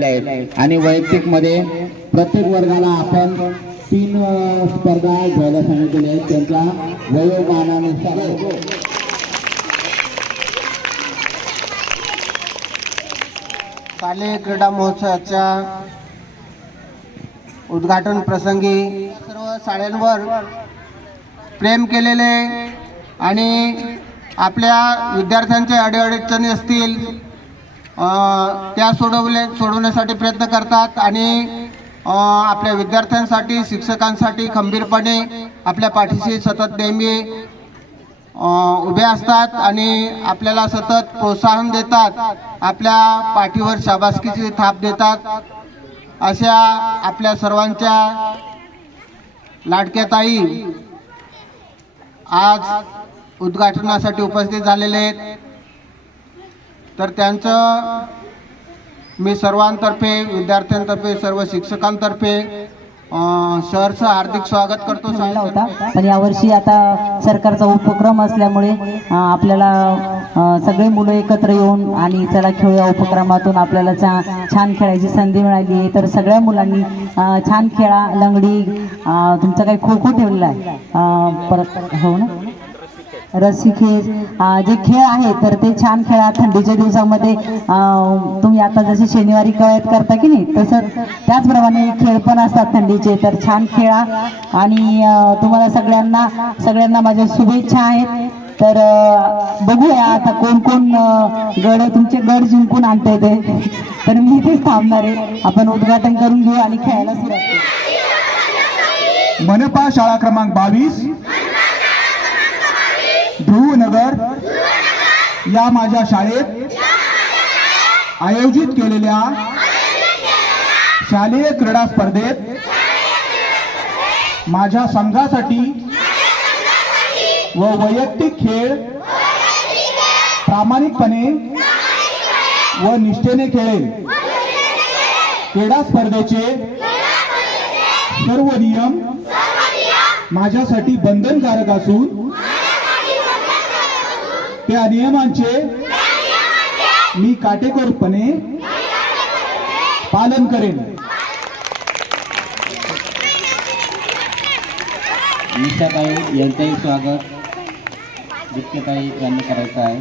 झालेले आहेत. आणि वैयक्तिकमध्ये प्रत्येक वर्गाला आपण तीन स्पर्धा घ्यायला सांगितलेल्या आहेत. त्यांच्या वयोमानानुसार शालेय क्रीडा महोत्सवाच्या उद्घाटन प्रसंगी सर्व शाळांवर प्रेम केलेले आणि आपल्या विद्यार्थ्यांचे अडीअडचणी असतील त्या सोडवले सोडवण्यासाठी प्रयत्न करतात आणि आपल्या विद्यार्थ्यांसाठी शिक्षकांसाठी खंबीरपणे आपल्या पाठीशी सतत नेहमी उभे असतात आणि आपल्याला सतत प्रोत्साहन देतात. आपल्या पाठीवर शाबासकीची थाप देतात. अशा आपल्या सर्वांच्या लाडक्या ताई आज उद्घाटनासाठी उपस्थित झालेले आहेत. तर त्यांचं मी सर्वांतर्फे विद्यार्थ्यांतर्फे सर्व शिक्षकांतर्फे सहर्ष हार्दिक स्वागत करतो. झाला होता. पण यावर्षी आता सरकारचा उपक्रम असल्यामुळे आपल्याला सगळे मुलं एकत्र येऊन आणि चला खेळूया उपक्रमातून आपल्याला चा- छान खेळायची संधी मिळाली आहे. तर सगळ्या मुलांनी छान खेळा लंगडी तुमचा काही खो खो ठेवलेला आहे. परत हो ना? रस्सी खेळ जे खेळ आहे तर ते छान खेळा थंडीच्या दिवसामध्ये तुम्ही आता जसे शनिवारी कवायत करता की नाही तसं त्याचप्रमाणे खेळ पण असतात थंडीचे तर छान खेळा. आणि तुम्हाला सगळ्यांना सगळ्यांना माझ्या शुभेच्छा आहेत. तर बघूया आता कोण कोण गड तुमचे गड जिंकून आणता येते तर मी इथेच थांबणार आहे. आपण उद्घाटन करून घेऊ आणि खेळायला सुरुवात मनपा शाळा क्रमांक बावीस. ध्रुवनगर या माझ्या शाळेत आयोजित केलेल्या शालेय क्रीडा स्पर्धेत माझ्या संघासाठी व वैयक्तिक खेळ प्रामाणिकपणे व निष्ठेने खेळेल. क्रीडा स्पर्धेचे सर्व नियम माझ्यासाठी बंधनकारक असून त्या नियमांचे मी काटेकोरपणे पालन करेन. निशाताई यांचंही स्वागत. जितकेताई यांनी करायचं आहे.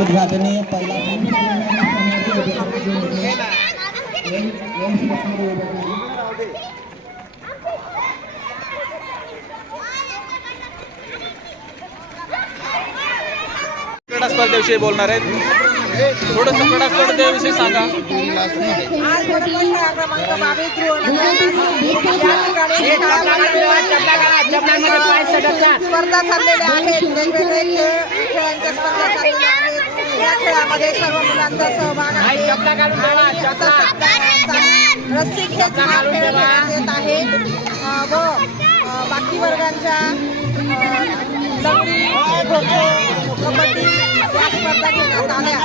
उद्घाटनी पहिला. क्रीडा स्पर्धेविषयी बोलणार आहेत. थोडस क्रीडा स्पर्धेविषयी सांगा. आज क्रमांक बावीस या ठिकाणी स्पर्धा चाललेल्या आहेत वेगवेगळे खेळ खेळांच्या स्पर्धा चाललेल्या आहेत या खेळामध्ये सर्व मुलांचा सहभाग आहे आणि आता रस्सी खेळ हा खेळ येत आहे व बाकी वर्गांच्या लंगडी खो खो कबड्डी या स्पर्धा घेण्यात आल्या.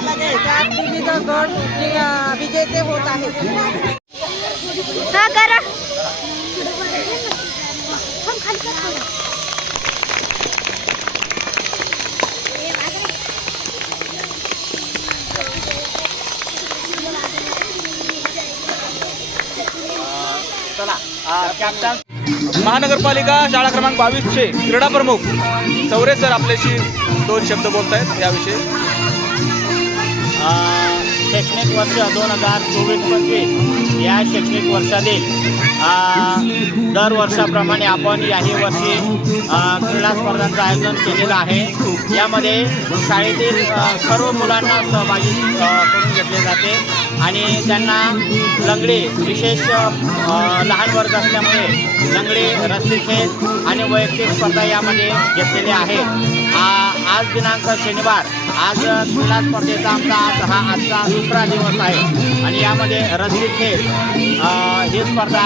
त्यात विविध गट विजेते होत आहेत. हा करा. महानगरपालिका शाळा क्रमांक बावीसचे क्रीडा प्रमुख चौरे सर आपल्याशी दोन शब्द बोलत आहेत याविषयी शैक्षणिक वर्ष दोन हजार चोवीस पंचवीस या शैक्षणिक वर्षातील दर दरवर्षाप्रमाणे आपण याही वर्षी क्रीडा स्पर्धांचं आयोजन केलेलं आहे. यामध्ये शाळेतील सर्व मुलांना सहभागी करून घेतले जाते. आणि त्यांना लंगडी विशेष लहान वर्ग असल्यामुळे लंगडी रस्ते खेळ आणि वैयक्तिक स्पर्धा यामध्ये घेतलेले आहेत आज दिनांक शनिवार. आज क्रीडा स्पर्धेचा आमचा आज हा आजचा दुसरा दिवस आहे. आणि यामध्ये रस्सी खेळ ही स्पर्धा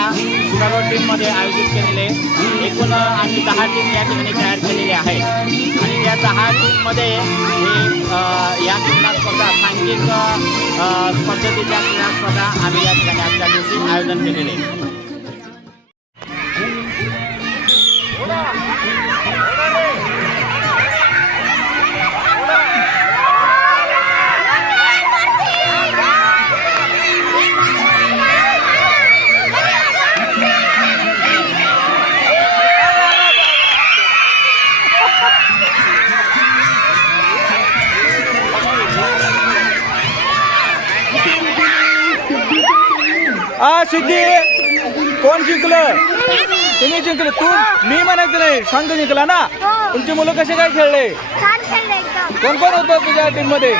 सर्व टीममध्ये आयोजित केलेले एकूण आम्ही दहा टीम या ठिकाणी तयार केलेली आहे. आणि त्या दहा टीममध्ये हे स्पर्धा सांघिक अ, पद्धतीच्या क्रीडा स्पर्धा आम्ही या ठिकाणी आजच्या दिवशी आयोजन केलेले सिद्धी कोण जिंकलं? तुम्ही जिंकले. तू मी म्हणायचं नाही संघ जिंकला ना. तुमची मुलं कसे काय खेळले? छान खेळले एकदम. कोण कोण होतं तुझ्या टीममध्ये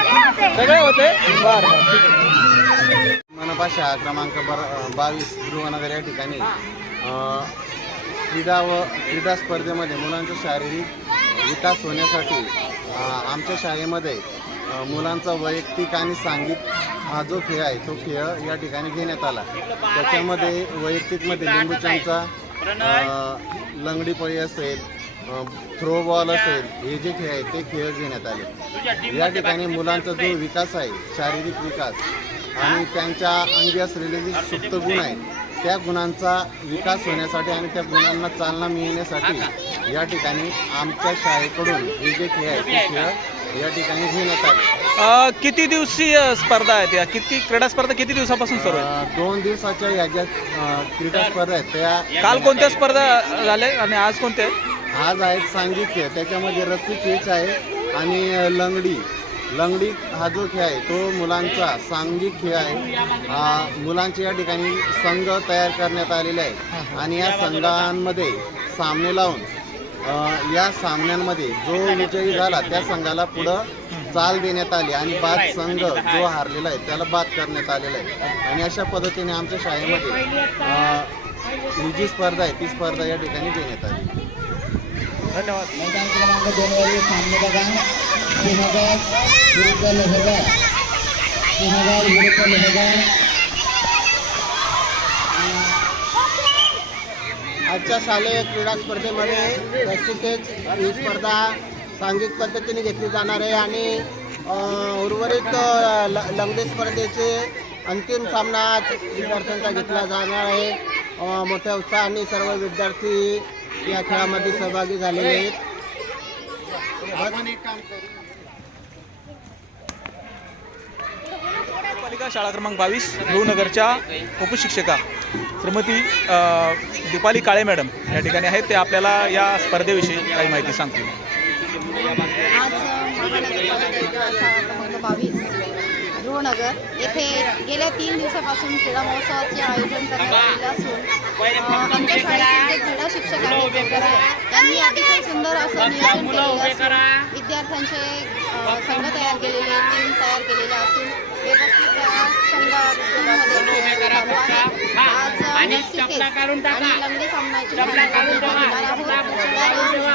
सगळे होते? बर बर. मनपा शाळा क्रमांक बर बावीस ध्रुवनगर या ठिकाणी अ, क्रीडा व क्रीडा स्पर्धेमध्ये मुलांचा शारीरिक विकास होण्यासाठी आमच्या शाळेमध्ये मुलांचा वैयक्तिक आणि सांघिक हा जो खेळ आहे तो खेळ या ठिकाणी घेण्यात आला. त्याच्यामध्ये वैयक्तिकमध्ये लिंबूचमचा लंगडीपळी असेल थ्रो बॉल असेल हे जे खेळ आहेत ते खेळ घेण्यात आले. या ठिकाणी मुलांचा जो विकास आहे शारीरिक विकास आणि त्यांच्या अंगी असलेले जे सुप्त गुण आहेत त्या गुणांचा विकास होण्यासाठी आणि त्या गुणांना चालना मिळण्यासाठी या ठिकाणी आमच्या शाळेकडून हे जे खेळ आहेत ते खेळ या ठिकाणी घेण्यात आले. अ, किती दिवसीय स्पर्धा आहेत या? किती क्रीडा स्पर्धा किती दिवसापासून सुरू आहे अ, दोन दिवसाच्या या ज्या अ, क्रीडा स्पर्धा आहेत त्या काल कोणत्या स्पर्धा झाल्या आणि आज कोणत्या आहेत? आज आहेत सांघिक खेळ त्याच्यामध्ये रस्सी खेच आहे आणि अ, लंगडी. लंगडी हा जो खेळ आहे तो मुलांचा सांघिक खेळ आहे. आ, मुलांचे या ठिकाणी संघ तयार करण्यात आलेले आहे आणि या संघांमध्ये सामने लावून या सामन्यांमध्ये जो विजयी झाला त्या संघाला पुढं चाल देण्यात आली आणि बाद संघ जो हारलेला आहे त्याला बाद करण्यात आलेला आहे. आणि अशा पद्धतीने आमच्या शाळेमध्ये ही जी स्पर्धा आहे ती स्पर्धा या ठिकाणी देण्यात आली. धन्यवाद. मैदान क्रमांक दोन सामने बघा. विरुद्ध विरुद्ध आजच्या शालेय क्रीडा स्पर्धेमध्ये रस्सीखेच ही स्पर्धा सांघिक पद्धतीने घेतली जाणार आहे आणि उर्वरित ल- लंगडी स्पर्धेचे अंतिम सामना विद्यार्थ्यांचा घेतला जाणार आहे. मोठ्या उत्साहाने सर्व विद्यार्थी या खेळामध्ये सहभागी झालेले आहेत. पालिका शाळा क्रमांक बावीस नगरच्या उपशिक्षिका. श्रीमती दीपाली काळे मॅडम या ठिकाणी आहेत. ते आपल्याला या स्पर्धेविषयी काही माहिती सांगतील आज महानगरपालिका शाळा क्रमांक बावीस ध्रुवनगर येथे गेल्या तीन दिवसापासून क्रीडा महोत्सवाचे आयोजन करण्यात आलेले असून आमच्या शाळेतील जे क्रीडा शिक्षक आहेत त्यांनी अतिशय सुंदर असं नियोजन केलेलं असून विद्यार्थ्यांचे संघ तयार केलेले टीम तयार केलेले असून व्यवस्थित संघामध्ये. आज आणि लंगडी सामन्याची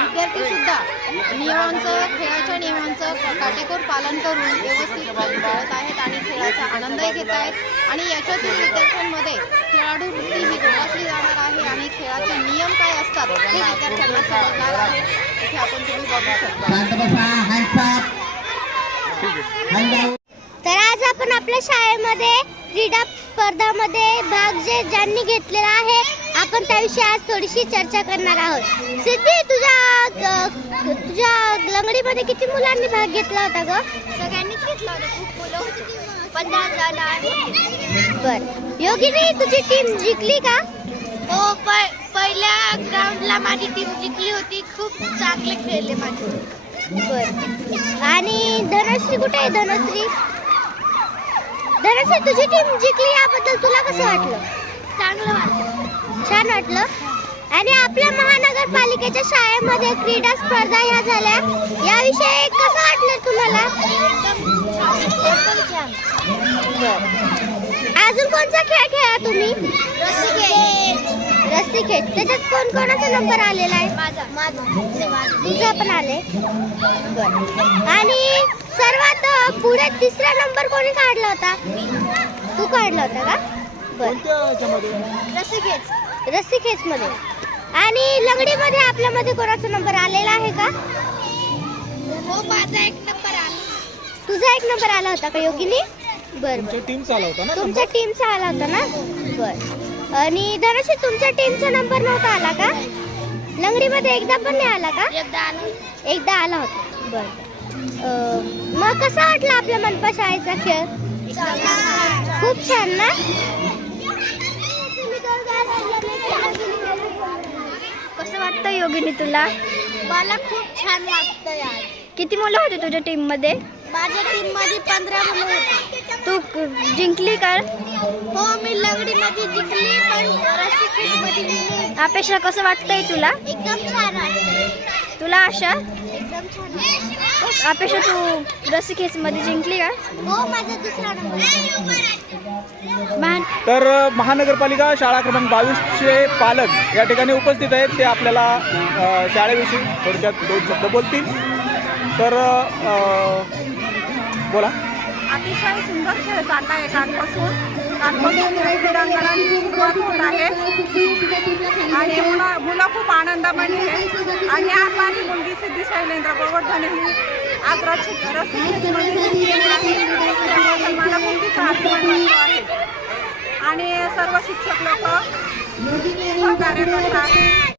विद्यार्थी सुद्धा नियमांचं खेळाच्या नियमांचं काटेकोर पालन करून व्यवस्थित खेळ खेळत आहेत आणि खेळाचा आनंदही घेत आहेत. आणि याच्यातून विद्यार्थ्यांमध्ये खेळाडू वृत्ती ही जोपासली जाणार आहे आणि खेळाचे नियम काय असतात हे विद्यार्थ्यांना समजणार आहे. इथे आपण तुम्ही बघू शकता. तर आज आपण आपल्या शाळेमध्ये क्रीडा स्पर्धामध्ये भाग जे ज्यांनी घेतलेला आहे आपण त्याविषयी आज थोडीशी चर्चा करणार आहोत. सिद्धी तुझ्या तुझ्या लंगडीमध्ये किती मुलांनी भाग घेतला होता ग? सगळ्यांनीच घेतला होता. खूप मुलं होती. पंधरा जण बर. योगिनी तुझी टीम जिंकली का? हो पहिल्या ग्राउंडला माझी टीम जिंकली होती. खूप चांगले खेळले माझे. बर. आणि धनश्री कुठे आहे धनश्री? धनश्री तुझी टीम जिंकली याबद्दल तुला कसं वाटलं? चांगलं वाटलं. छान वाटलं. आणि आपल्या महानगरपालिकेच्या शाळेमध्ये क्रीडा स्पर्धा ह्या झाल्या. याविषयी कसं वाटलं तुम्हाला? अजून कोणता खेळ खेळा तुम्ही? रस्सी खेळ त्याच्यात कोण कोणाचा नंबर आलेला आहे? माझा माझा तुझा पण आले. आणि सर्वात पुढे तिसरा नंबर कोणी काढला होता? तू काढला होता का? बर. रस्सी खेच रस्सी खेच मध्ये आणि लंगडीमध्ये आपल्यामध्ये कोणाचा नंबर आलेला आहे का? हो माझा एक नंबर आला. तुझा एक नंबर आला होता का योगिनी? बर बर. टीम चालवता ना तुमच्या टीमचा आला होता ना? बर. आणि धनश्री तुमच्या टीमचा नंबर नव्हता आला का? लंगडीमध्ये एकदा पण नाही आला का? एकदा आला एकदा आला होता. बर. अं, मग कसा वाटला आपल्या मनपा शाळेचा खेळ? खूप छान ना कसं वाटतं योगिनी तुला? मला खूप छान वाटतंय आज. किती मुलं होती तुझ्या टीममध्ये माझ्या टीममध्ये पंधरा मुलं होती. तू क- जिंकली का? हो मी लंगडी मध्ये जिंकली पण रस्सी मध्ये अपेक्षा कसं वाटतंय तुला? एकदम छान तुला आशा? एकदम छान अपेक्षा तू रस्सी खेच मध्ये जिंकली का? हो माझा दुसरा नंबर तर महानगरपालिका शाळा क्रमांक बावीसचे पालक या ठिकाणी उपस्थित आहेत. ते आपल्याला शाळेविषयी थोडक्यात दोन शब्द बोलतील. तर बोला. अतिशय सुंदर खेळ चालला आहे कालपासून कालपासून क्रीडांगणाची सुरुवात होत आहे. आणि मुलं मुलं खूप आनंदामध्ये आहे आणि आज माझी मुलगी सिद्धी शैलेंद्र गोवर्धन ही आज रस्सी रस्सी मला मुलगीचा अभिमान आहे. आणि सर्व शिक्षक लोक सहकार्य करतात